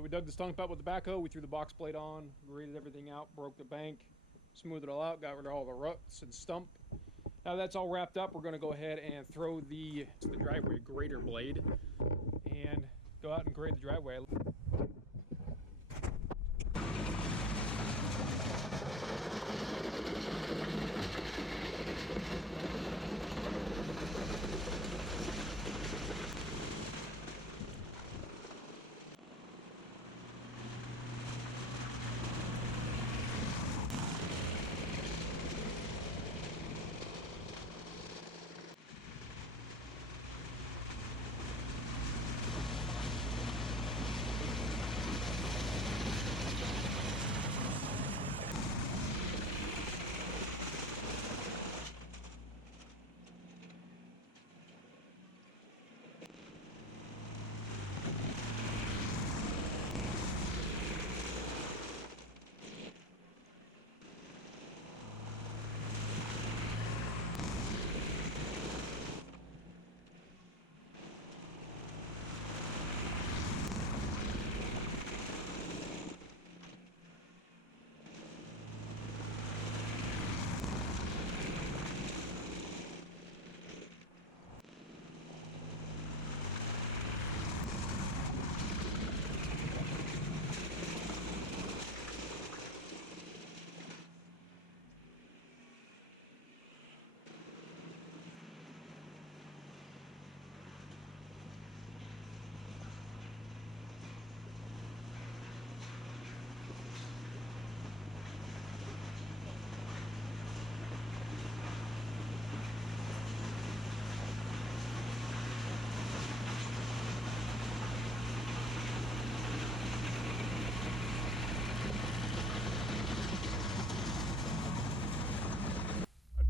So we dug the stump out with the backhoe, we threw the box blade on, graded everything out, broke the bank, smoothed it all out, got rid of all the ruts and stump. Now that's all wrapped up, we're going to go ahead and throw the driveway grader blade and go out and grade the driveway.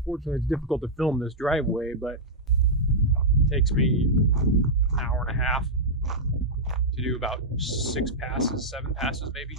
Unfortunately, it's difficult to film this driveway, but it takes me an hour and a half to do about 6 passes, 7 passes maybe.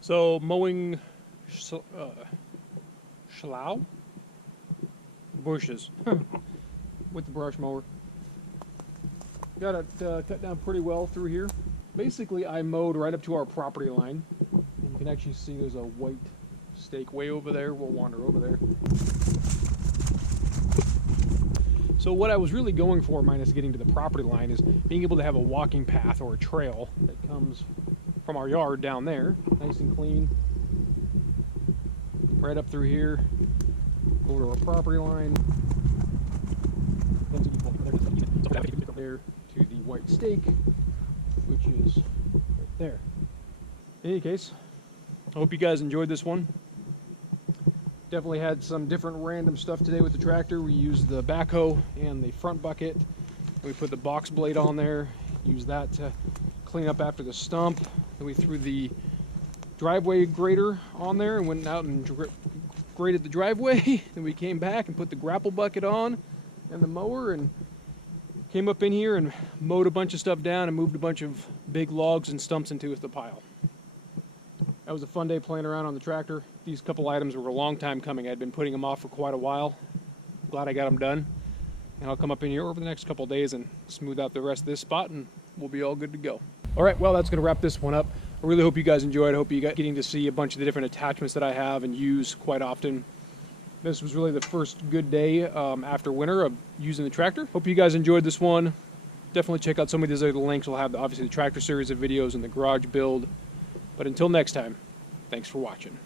So mowing shlow bushes with the brush mower. Got it cut down pretty well through here. Basically, I mowed right up to our property line. You can actually see there's a white stake way over there. We'll wander over there. So what I was really going for, minus getting to the property line, is being able to have a walking path or a trail that comes from our yard down there, nice and clean, right up through here, over to our property line, there to the white stake, which is right there. In any case, I hope you guys enjoyed this one. Definitely had some different random stuff today with the tractor. We used the backhoe and the front bucket. We put the box blade on there, used that to clean up after the stump. Then we threw the driveway grader on there and went out and graded the driveway. Then we came back and put the grapple bucket on and the mower and came up in here and mowed a bunch of stuff down and moved a bunch of big logs and stumps into the pile. That was a fun day playing around on the tractor. These couple items were a long time coming. I'd been putting them off for quite a while. Glad I got them done. And I'll come up in here over the next couple days and smooth out the rest of this spot, and we'll be all good to go. All right, well, that's going to wrap this one up. I really hope you guys enjoyed. I hope you got getting to see a bunch of the different attachments that I have and use quite often. This was really the first good day after winter of using the tractor. Hope you guys enjoyed this one. Definitely check out some of these other links. We'll have obviously the tractor series of videos and the garage build. But until next time, thanks for watching.